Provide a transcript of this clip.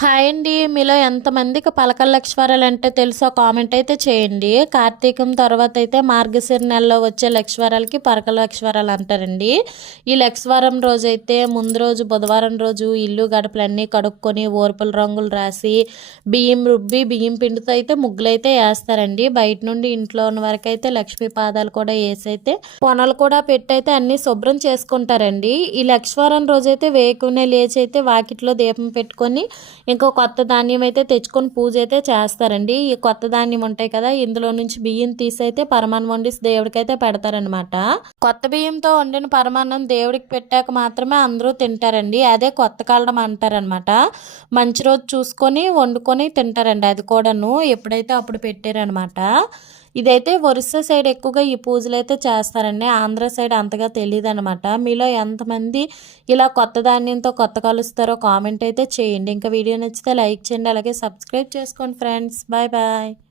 Hi అండి. మీలో ఎంతమందికి పలకల లక్ష్వరాలు అంటే తెలుసో కామెంట్ అయితే చేయండి. కార్తీకం తర్వాత అయితే మార్గశిర నెలలో వచ్చే లక్ష్వరాలకి పలకల లక్ష్వరాలు అంటారండి. ఈ లక్ష్వరం రోజైతే ముందు రోజు బుధవారం రోజు ఇల్లు గడపలన్నీ కడుక్కొని ఓర్పుల రంగులు రాసి బియ్యం రుబ్బి బియ్యం పిండితో అయితే ముగ్గులు అయితే వేస్తారండి. బయట నుండి ఇంట్లో ఉన్న వరకు అయితే లక్ష్మీ పాదాలు కూడా వేసి అయితే పొనలు కూడా పెట్టి అయితే అన్ని శుభ్రం చేసుకుంటారండి. ఈ లక్ష్వరం రోజు అయితే వేకునే లేచి అయితే వాకిట్లో దీపం పెట్టుకొని ఇంకో కొత్త ధాన్యం అయితే తెచ్చుకొని పూజ అయితే చేస్తారండి. ఈ కొత్త ధాన్యం ఉంటాయి కదా ఇందులో నుంచి బియ్యం తీసి అయితే పరమాన్నం వండి దేవుడికైతే పెడతారనమాట కొత్త బియ్యంతో వండిన పరమాన్నం దేవుడికి పెట్టాక మాత్రమే అందరూ తింటారండి. అదే కొత్త కాలడం అంటారనమాట మంచి రోజు చూసుకొని వండుకొని తింటారండి అది కూడాను. ఎప్పుడైతే అప్పుడు పెట్టారనమాట ఇదైతే ఒరిస్సా సైడ్ ఎక్కువగా ఈ పూజలు అయితే చేస్తారండి. ఆంధ్ర సైడ్ అంతగా తెలియదు అనమాట మీలో ఎంతమంది ఇలా కొత్త ధాన్యంతో కొత్త కలుస్తారో కామెంట్ అయితే చేయండి. ఇంకా వీడియో నచ్చితే లైక్ చేయండి అలాగే సబ్స్క్రైబ్ చేసుకోండి ఫ్రెండ్స్. Bye bye.